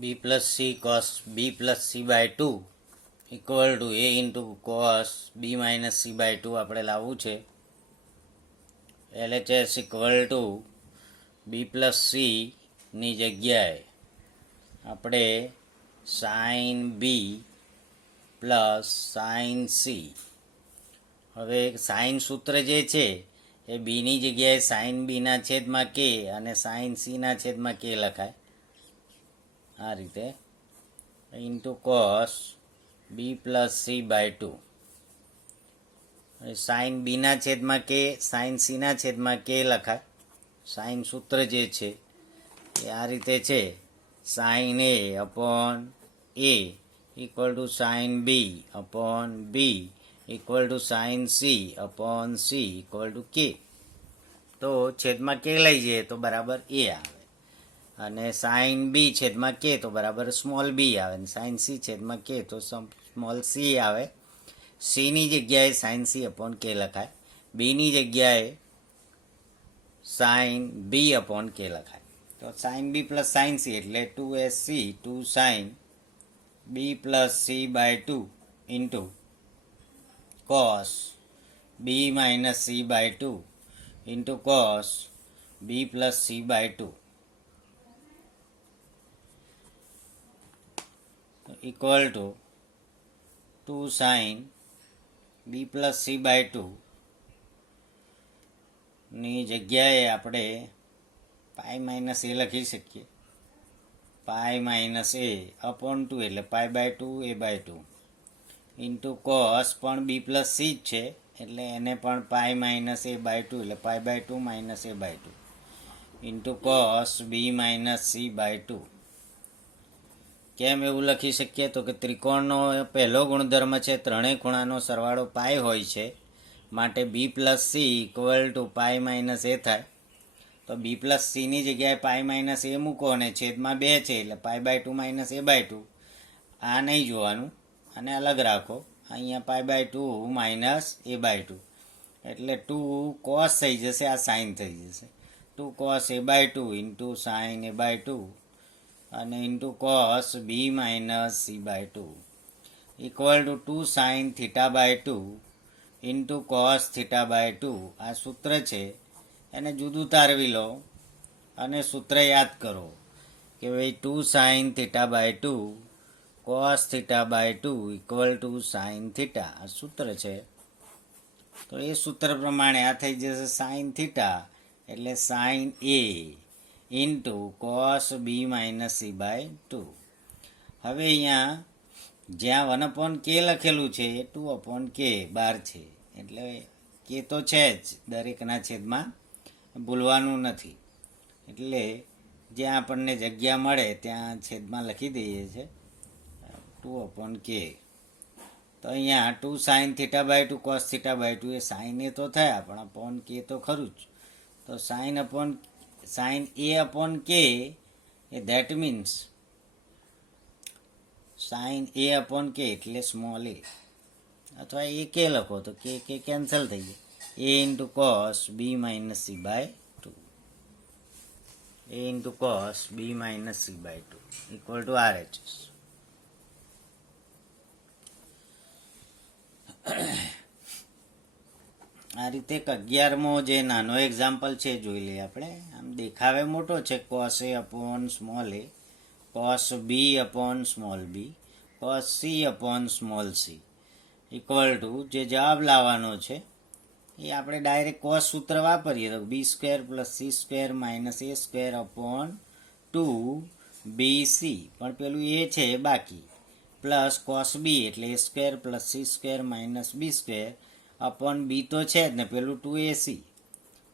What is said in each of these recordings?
B plus C cos B plus C by two equal to A into cos B minus C by two આપણે લાવવું છે. LHS equal to B plus સીની જગ્યાએ આપણે sine B plus sine C. હવે sine સૂત્ર જે છે એ બીની જગ્યાએ સાઇન બીના છેદમાં કે અને સાઇન સીના છેદમાં કે લખાય આ રીતે into cos B plus C by two. Sine બીના છેદમાં કે સાઇન સીના છેદમાં કે લખાય. સાઇન સૂત્ર જે છે એ આ રીતે છે, sine A upon A equal to sine B upon B equal to sine C upon C equal to K. તો છેદમાં કે લઈ જઈએ તો બરાબર એ આવે, અને સાઇન બી છેદમાં કે તો બરાબર સ્મોલ બી આવે, અને સાઇન સી છેદમાં કે તો સ્મોલ સી આવે. સીની જગ્યાએ સાઇન સી અપોન કે લખાય, બીની જગ્યાએ સાઇન બી અપોન કે લખાય. તો sine B plus sine C એટલે 2SC 2 sine B plus C by two into cos B minus C by two into cos B plus C by two equal to 2 sine B plus C by two ની જગ્યાએ આપણે pi minus A લખી શકીએ, pi minus A upon two એટલે pi by two A by two into cos પણ B plus C જ છે એટલે એને પણ pi minus A by two એટલે pi by two minus A by two into cos B minus C by two. કેમ એવું લખી શકીએ? તો કે ત્રિકોણનો પહેલો ગુણધર્મ છે ત્રણેય ખૂણાનો સરવાળો પાઈ હોય છે, માટે B plus C equal to pi minus A થાય. તો બી પ્લસ સીની જગ્યાએ પાઈ માઇનસ એ મૂકો અને છેદમાં બે છે એટલે pi by two minus A by two. આ નહીં જોવાનું, આને અલગ રાખો. અહીંયા pi by two minus A by two એટલે ટુ કોસ થઈ જશે, આ સાઇન થઈ જશે. Two cos A by two into sine A by two અને into cos B minus C by two equal to 2 sine theta by two into cos theta by two. આ સૂત્ર છે, એને જુદું તારવી લો અને સૂત્ર યાદ કરો કે ભાઈ 2 sine theta by two cos theta by two equal to sine theta. આ સૂત્ર છે. તો એ સૂત્ર પ્રમાણે આ થઈ જશે સાઇન થીટા એટલે sine A into cos B minus C by two. હવે અહીંયા જ્યાં 1 અપોન કે લખેલું છે એ 2 અપોન કે બહાર છે એટલે કે તો છે જ દરેકના છેદમાં, ભૂલવાનું નથી. એટલે જ્યાં આપણને જગ્યા મળે ત્યાં છેદમાં લખી દઈએ છીએ 2 અપોન કે. તો અહીંયા 2 sine theta by two cos theta by two એ સાઇન એ તો થયા પણ અપોન કે તો ખરું જ. તો sine A upon K A that means sine A upon K એટલે સ્મોલ એ, અથવા એ કે લખો તો કે કેન્સલ થઈ જાય. A into cos B minus C by two, A into cos B minus C by two equal to RHS. આ રીતે 11મો જે નાનો એક્ઝામ્પલ છે જોઈ લઈએ આપણે. આમ દેખાવે મોટો છે, cos A upon small A, cos B upon small B, cos C upon small C equal to જે જવાબ લાવવાનો છે એ આપણે ડાયરેક્ટ કોસ સૂત્ર વાપરીએ તો B square plus C square minus A square upon two B C, પણ પેલું એ છે બાકી, પ્લસ કોસ બી એટલે A square plus C square minus B square upon B તો છે જ ને પેલું 2AC,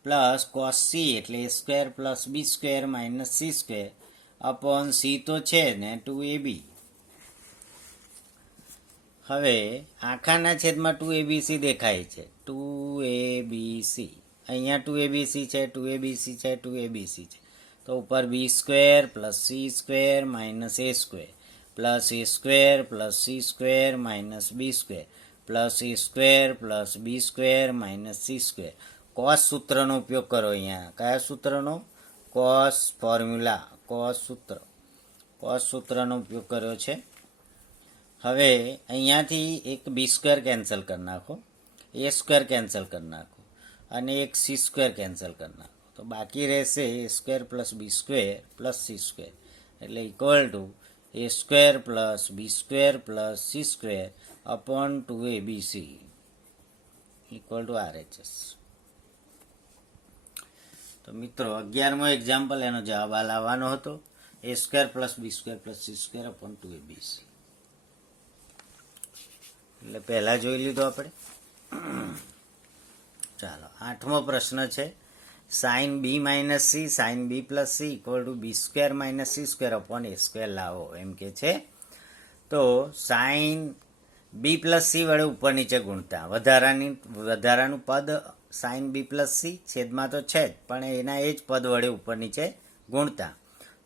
પ્લસ કોસ સી એટલે A square plus B square minus C square upon C તો છે ને 2AB. હવે આખાના છેદમાં 2ABC દેખાય છે, 2ABC અહીંયા 2ABC છે, 2ABC છે, 2ABC છે. તો ઉપર B square plus C square minus A square plus A square plus C square minus B square plus A square plus B square minus C square. Cos સૂત્રનો ઉપયોગ કરો. અહીંયા કયા સૂત્રનો? કોસ ફોર્મ્યુલા, કોસ સૂત્ર. કોસ સૂત્રનો ઉપયોગ કર્યો છે. હવે અહીંયાથી એક બી સ્ક્વેર કેન્સલ કરી નાખો, એ સ્ક્વેર કેન્સલ કરી નાખો અને એક સી સ્ક્વેર કેન્સલ કરી નાખો, તો બાકી રહેશે A square plus B square plus C square, એટલે equal to A square plus B square plus C square upon 2abc equal to RHS. તો મિત્રો 11મો એક્ઝામ્પલ, એનો જવાબ આ લાવવાનો હતો, A square plus B square plus C square upon 2abc. એટલે પહેલાં જોઈ લીધું આપણે. ચાલો 8મો પ્રશ્ન છે, sine B minus C sine B plus C equal to B square minus C square upon A square લાવો એમ કે છે. તો સાઇન બી પ્લસ સી વડે ઉપર નીચે ગુણતા વધારાનું પદ સાઇન બી પ્લસ સી છેદમાં તો છે જ, પણ એના એ જ પદ વડે ઉપર નીચે ગુણતા.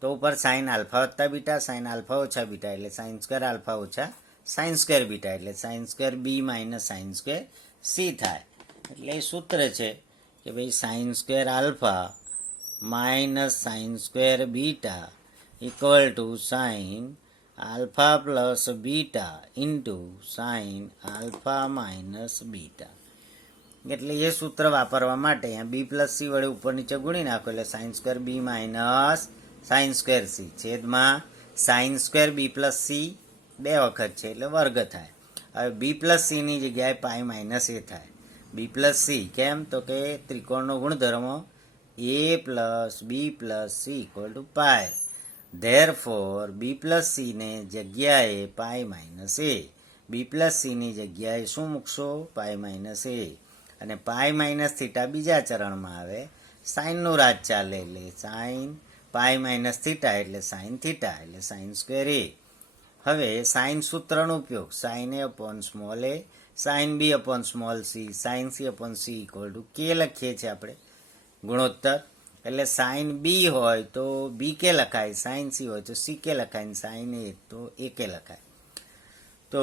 તો ઉપર સાઇન આલ્ફા વત્તા બીટા, સાઇન આલ્ફા ઓછા બીટા એટલે સાઇન સ્ક્વેર આલ્ફા ઓછા સાઇન સ્ક્વેર બીટા એટલે સાઇન સ્ક્વેર બી માઇનસ સાઇન સ્ક્વેર સી થાય. એટલે એ સૂત્ર છે કે ભાઈ sine square alpha minus sine square beta equal to sine alpha plus beta into sine alpha minus beta. એટલે એ સૂત્ર વાપરવા માટે અહીંયા બી પ્લસ સી વડે ઉપર નીચે ગુણી નાખો એટલે સાઇન સ્ક્વેર બી માઇનસ સાઇન સ્ક્વેર સી છેદમાં સાઇન સ્ક્વેર બી પ્લસ સી 2 વખત છે એટલે વર્ગ થાય. હવે બી પ્લસ સીની જગ્યાએ પાઈ માઇનસ એ થાય. બી પ્લસ સી કેમ, તો કે ત્રિકોણનો ગુણધર્મ A plus B plus C equal to pi. Therefore B plus સીને જગ્યાએ પાઈ માઇનસ એ, બી પ્લસ સીની જગ્યાએ શું મૂકશો, પાઈ માઇનસ એ, અને પાઈ માઇનસ થીટા બીજા ચરણમાં આવે, સાઇનનું રાજ ચાલે એટલે સાઇન પાઈ માઇનસ થીટા એટલે સાઇન થીટા એટલે સાઇન સ્ક્વેર એ. હવે સાઇન સૂત્રનો ઉપયોગ, sine A upon small A sine B upon small C sine C upon C equal to K લખીએ છીએ આપણે ગુણોત્તર. એટલે સાઇન બી હોય તો બી કે લખાય, સાઇન સી હોય તો સી કે લખાય, સાઇન એ તો એ કે લખાય. તો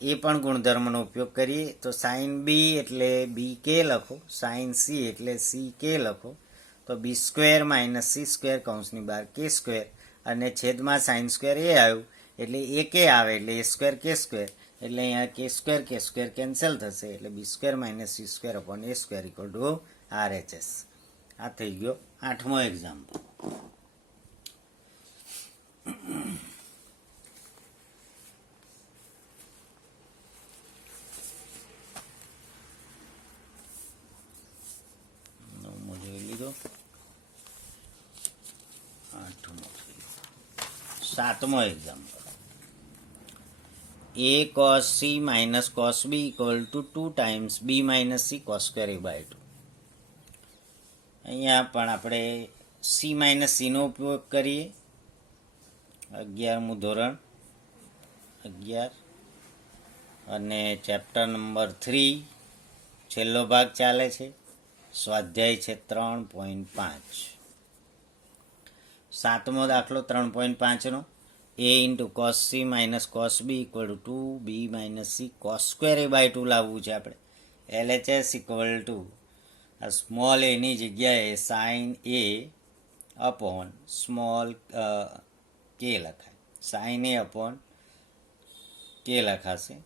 એ પણ ગુણધર્મનો ઉપયોગ કરીએ. તો સાઇન બી એટલે બી કે લખો, સાઇન સી એટલે સી કે લખો, તો B square minus C square કૌંસની બહાર કે સ્ક્વેર અને છેદમાં સાઇન સ્ક્વેર એ આવ્યું એટલે એ કે આવે એટલે એ સ્ક્વેર કે સ્ક્વેર, એટલે અહીંયા કે સ્ક્વેર કેન્સલ થશે એટલે B square minus C square upon A square equal to RHS. આ થઈ ગયો 8મો એક્ઝામ્પલ. 9મો જોઈ લીધો, 8મો. 7મો example, a cos c minus cos b equal to 2 times b minus c cos square a by 2. અહીંયા પણ આપણે સી માઇનસ સીનો ઉપયોગ કરીએ. 11મું ધોરણ 11 અને ચેપ્ટર નંબર 3 છેલ્લો ભાગ ચાલે છે. સ્વાધ્યાય છે 3.5. 7મો દાખલો 3.5નો, a into cos C minus cos B equal to 2b minus C cos square A by 2 લાવવું છે આપણે. LHS ઇક્વલ ટુ આ સ્મોલ એની જગ્યાએ સાઇન એ અપોન સ્મોલ કે લખાય, સાઇન એ અપોન કે લખાશે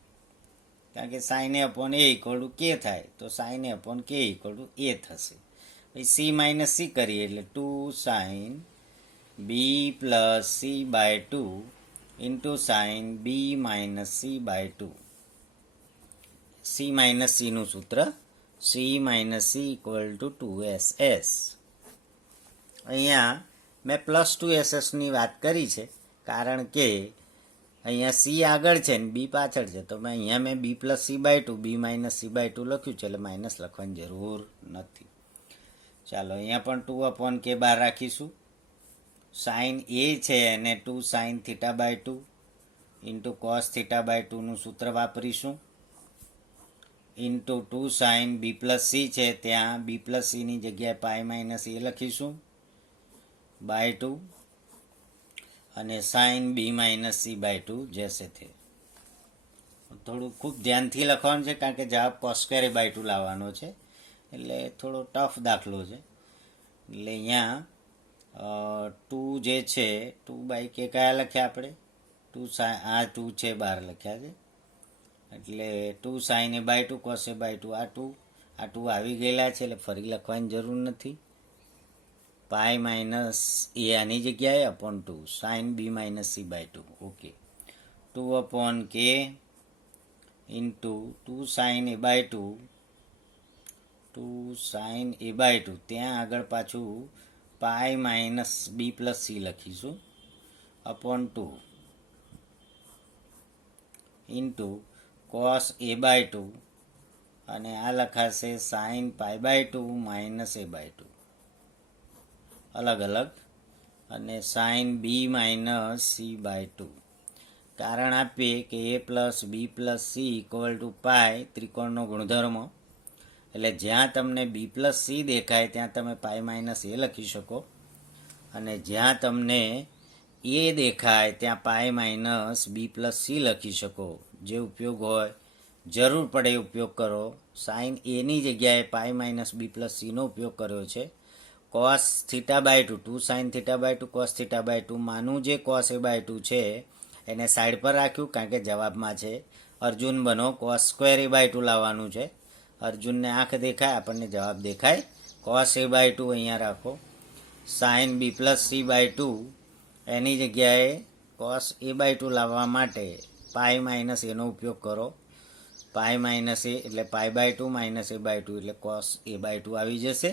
કારણ કે sine A upon A equal to K થાય, તો sine A upon K equal to A થશે. પછી સી માઇનસ સી કરીએ એટલે 2 sine B plus C by 2 into sine B minus C by 2. C minus સીનું સૂત્ર C minus C equal to 2SS. અહીંયા મેં પ્લસ 2SS ની વાત કરી છે કારણ કે અહીંયા સી આગળ છે ને બી પાછળ છે, તો અહીંયા મેં B plus C by 2 B minus C by 2 લખ્યું છે એટલે માઇનસ લખવાની જરૂર નથી. ચાલો અહીંયા પણ 2 અપોન કે બહાર રાખીશું. સાઇન એ છે અને 2 sine theta by 2 into cos theta by 2નું સૂત્ર વાપરીશું into 2 sine B plus C છે ત્યાં બી પ્લસ સીની જગ્યાએ પાઈ માઇનસ એ લખીશું બાય 2 અને sine B minus C by 2 જૈસે થે. થોડું ખૂબ ધ્યાનથી લખવાનું છે કારણ કે જવાબ કોસ સ્ક્વેર બાય 2 લાવવાનો છે એટલે થોડો ટફ દાખલો છે. એટલે અહીંયા 2 જે છે 2/k કયા લખ્યા આપણે આ 2 છે બહાર લખ્યા છે, એટલે 2 sin a/2 cos a/2 આ 2 આવી ગયેલા છે એટલે ફરી લખવાની જરૂર નથી. પાઈ માઇનસ એ આની જગ્યાએ upon 2 sin b minus c/2. Okay, 2/k into 2 sin a/2 ત્યાં આગળ પાછું pi minus b plus c લખીશું અપોન 2 ઇન્ટુ cos a/2 અને આ લખાશે sin π/2 માઇનસ a/2 અલગ અલગ, અને sin b માઇનસ c/2. કારણ આપીએ કે a plus B plus C equal to pi, ત્રિકોણનો ગુણધર્મ, એટલે જ્યાં તમને b પ્લસ સી દેખાય ત્યાં તમે પાઈ માઇનસ એ લખી શકો, અને જ્યાં તમને એ દેખાય ત્યાં pi minus B plus C લખી શકો. જે ઉપયોગ હોય, જરૂર પડે એ ઉપયોગ કરો. સાઇન એની જગ્યાએ પાઈ માઇનસ બી પ્લસ સીનો ઉપયોગ કર્યો છે. cos θ/2 2 sin θ/2 cos θ/2 માનું જે cos a/2 છે એને સાઈડ પર રાખ્યું, કારણ કે જવાબમાં છે અર્જુન બનો cos સ્ક્વેર a/2 લાવવાનું છે. અર્જુનને આંખ દેખાય, આપણને જવાબ દેખાય. cos a/2 અહીંયા રાખો. sin b પ્લસ c/2 એની જગ્યાએ cos a/2 લાવવા માટે પાઈ માઇનસ એનો ઉપયોગ કરો. પાઈ માઇનસ એ એટલે π/2 માઇનસ a/2 એટલે cos a/2 આવી જશે,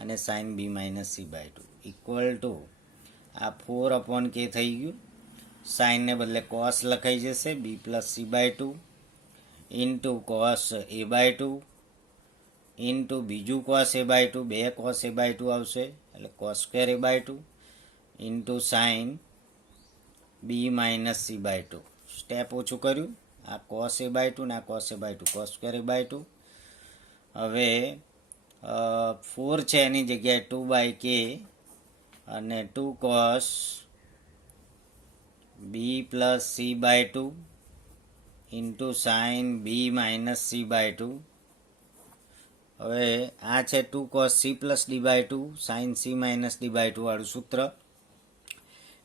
અને sin b minus c/2 equal to આ 4/k થઈ ગયું. સાઇનને બદલે cos લખાઈ જશે b plus c/2 into cos a/2 into બીજું cos a/2, 2 cos a/2 આવશે એટલે cos square a/2 into sin b minus c/2. Step ઓછું કર્યું, આ cos a/2 ને આ cos a/2, cos square a/2. હવે 4 છે એની જગ્યાએ 2/k અને 2 cos b plus c/2 into sine B minus c/2. હવે આ છે 2 cos c plus d/2 sine c minus d/2 વાળું સૂત્ર,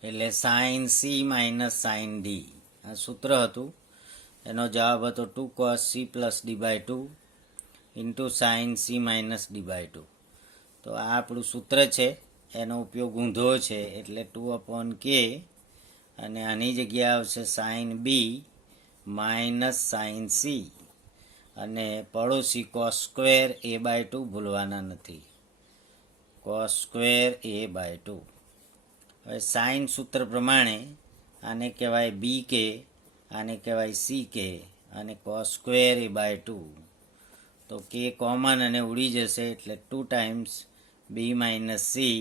એટલે sine c minus sine D આ સૂત્ર હતું. એનો જવાબ હતો 2 cos c plus d/2 into sine c minus d/2. તો આ આપણું સૂત્ર છે, એનો ઉપયોગ ઊંધો છે એટલે 2/k, અને આની જગ્યાએ આવશે sine B minus sine C, અને પડોશી cos સ્ક્વેર a/2 ભૂલવાના નથી, cos સ્ક્વેર a/2. હવે સાઇન સૂત્ર પ્રમાણે આને કહેવાય બી કે, આને કહેવાય સી કે, અને cos સ્ક્વેર a/2. તો કે કોમન અને ઉડી જશે એટલે 2 times B minus C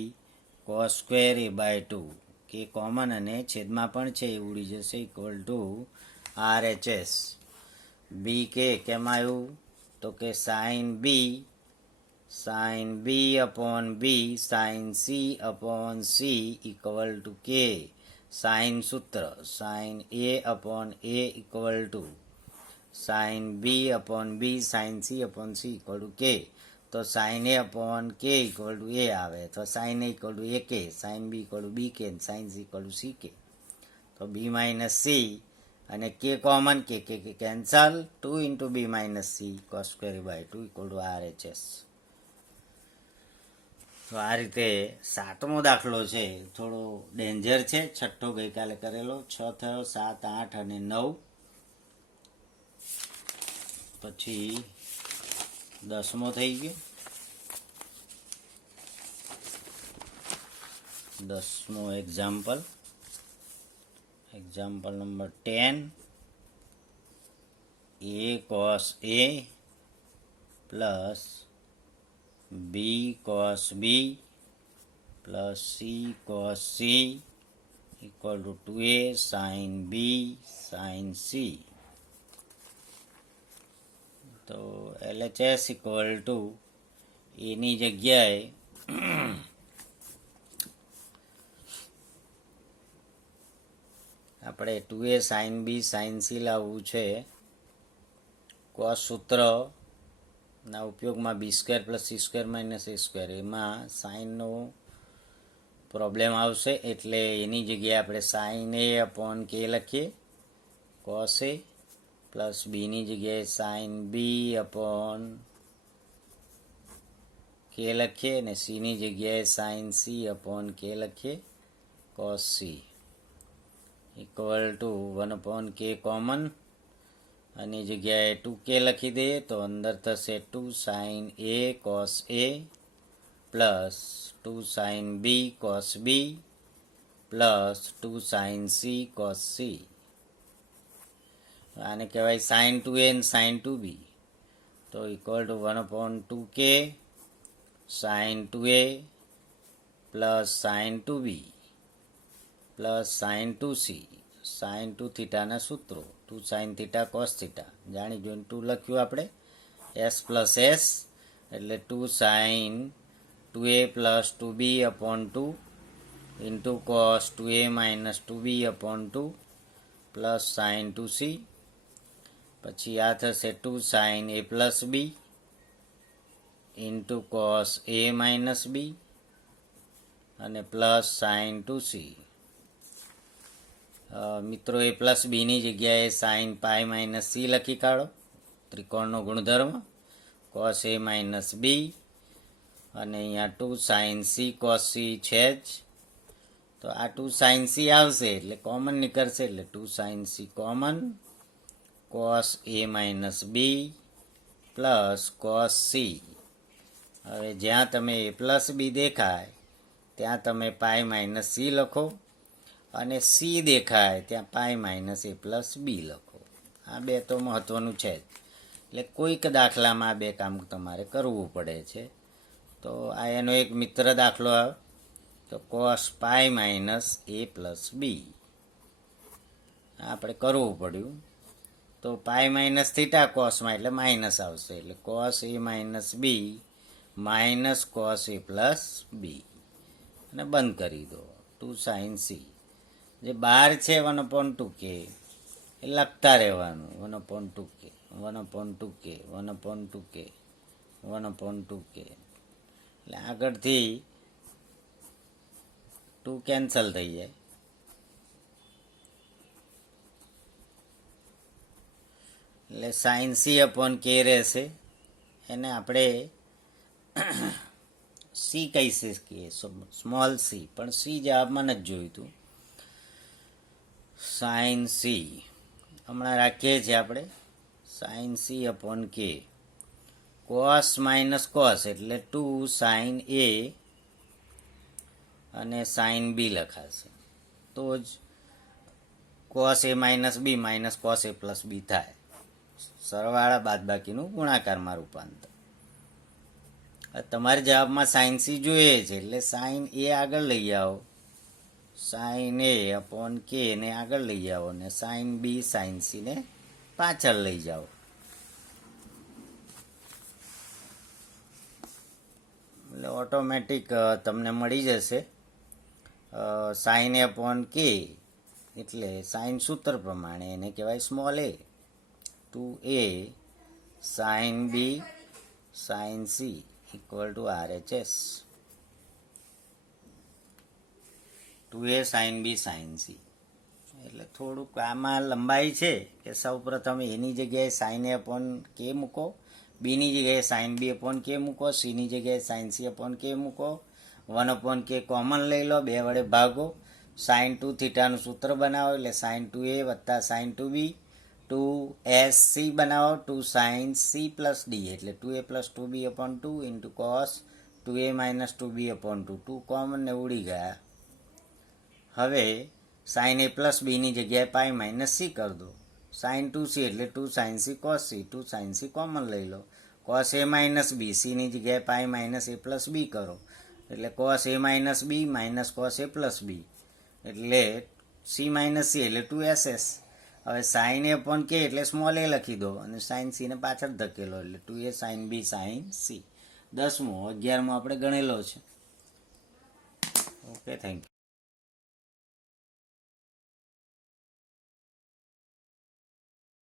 cos square a/2. કે કોમન અને છેદમાં પણ છે એ ઉડી જશે ઇક્વલ ટુ RHS. બી કે કેમ આવ્યું તો કે sine B upon B sine C upon C equal to K. Sine સૂત્ર sine A upon A equal to sine B upon B sine C upon C equal to K. તો sine A upon K equal to A આવે, તો sine A equal to A K, sine B equal to B K, sine C equal to C K. તો B minus C અને K common, કે cancel, 2 into B minus C cos square a/2 equal to RHS. તો આ રીતે 7મો દાખલો છે, થોડો danger છે. 6ઠ્ઠો ગઈકાલે કરેલો, 6 થયો, 7, 8 અને 9. પછી 10મો થઈ ગયો. 10મો example number 10. a cos a plus B cos B plus C cos C equal to 2a sine B sine C. તો LHS ઇક્વલ ટુ એની જગ્યાએ આપણે 2a sine B sine C લાવવું છે. કોસ સૂત્રના ઉપયોગમાં B square plus C square minus A square, એમાં સાઇનનો પ્રોબ્લેમ આવશે, એટલે એની જગ્યાએ આપણે સાઇન એ અપોન કે લખીએ કોસ એ, પ્લસ બીની જગ્યાએ સાઇન બી અપોન કે લખીએ, અને સીની જગ્યાએ સાઇન સી અપોન કે લખીએ કોસ સી ઇક્વલ ટુ 1 કે કોમન, અને જગ્યાએ 2k લખી દઈએ તો અંદર થશે 2 sine A cos A plus 2 sine B cos B plus 2 sine C cos C. આને કહેવાય સાઇન 2a અને સાઇન 2b. તો equal to 1/2k sine 2a plus sine 2b plus sine 2c sine 2 થીટાના સૂત્રો 2 સાઇન થીટા કોસ થીટા જાણી જોઈને 2 લખ્યું આપણે, એસ પ્લસ એસ એટલે 2 sine 2a plus 2b upon 2 into cos 2a minus 2b upon 2 plus sine 2c, પછી આ થશે 2 sine a plus b into cos a minus b અને પ્લસ સાઇન 2c. મિત્રો એ પ્લસ બીની જગ્યાએ સાઇન પાઈ માઇનસ સી લખી કાઢો, ત્રિકોણનો ગુણધર્મ કોસ એ માઇનસ બી, અને અહીંયા 2 સાઇન સી કોસ સી છે જ, તો આ 2 સાઇન સી આવશે એટલે કોમન નીકળશે, એટલે 2 sine C common cos A minus B plus cos C. હવે જ્યાં તમે એ પ્લસ બી દેખાય ત્યાં તમે પાઈ માઇનસ સી લખો, અને સી દેખાય ત્યાં પાઈ માઇનસ એ પ્લસ બી લખો. આ બે તો મહત્ત્વનું છે જ, એટલે કોઈક દાખલામાં આ બે કામ તમારે કરવું પડે છે. તો આ એનો એક મિત્ર દાખલો આવે તો કોસ પાઈ માઇનસ એ પ્લસ બી આપણે કરવું પડ્યું, તો પાઈ માઇનસ થીટા કોસમાં એટલે માઇનસ આવશે, એટલે cos A minus B minus cos A plus B, અને બંધ કરી દો 2 સાઇન સી. જે બહાર છે 1/2k એ લખતા રહેવાનું, 1/2k 1/2k 1/2k 1/2k, એટલે આગળથી 2 કેન્સલ થઈ જાય, એટલે સાઇન સી અપોન કે રહેશે, એને આપણે સી કહી શકીએ, સ્મોલ સી, પણ સી જવાબમાં નથી જોયું હતું. સાઇન સી હમણાં રાખીએ છીએ આપણે, sign C upon k cos minus cos એટલે 2 સાઇન એ અને સાઇન બી લખાશે, તો જ cos A minus B minus cos A plus B થાય, સરવાળા બાદબાકીનું ગુણાકારમાં રૂપાંતર. તમારા જવાબમાં સાઇન સી જોઈએ છે એટલે સાઇન એ આગળ લઈ આવો, સાઇન એ અપોન કે ને આગળ લઈ આવો, ને સાઇન બી સાઇન સી ને પાછળ લઈ જાઓ. એટલે ઓટોમેટિક તમને મળી જશે સાઇન એ અપોન કે, એટલે સાઇન સૂત્ર પ્રમાણે એને કહેવાય small A, 2a sine B sine C equal to RHS, 2a sine B sine C. એટલે થોડુંક આમાં લંબાઈ છે કે સૌ પ્રથમ એની જગ્યાએ સાઇન એ અપોન કે મૂકો, બીની જગ્યાએ સાઇન બી અપોન કે મૂકો, સીની જગ્યાએ સાઇન સી અપોન કે મૂકો, 1/k કોમન લઈ લો, 2 વડે ભાગો, સાઇન 2 થીટાનું સૂત્ર બનાવો એટલે સાઇન 2a વત્તા સાઇન 2b, 2sc બનાવો 2 સાઇન સી પ્લસ ડી એટલે 2a plus 2b upon 2 into cos 2a minus 2b upon 2, 2 common ને ઉડી ગયા. હવે સાઇન એ પ્લસ બીની જગ્યાએ પાઈ માઇનસ સી કરી દો, સાઇન 2c એટલે 2 sine C cos C, 2 sine C common લઈ લો, કોસ એ માઇનસ બી, સીની જગ્યાએ પાઈ માઇનસ એ પ્લસ બી કરો એટલે cos A minus B minus cos A plus B, એટલે સી માઇનસ સી એટલે 2ss. હવે સાઇન એ અપોન કે એટલે small એ લખી દો, અને સાઇન સીને પાછળ ધકેલો એટલે 2a sine B sine C. 10મો 11મો આપણે ગણેલો છે. Okay, thank you.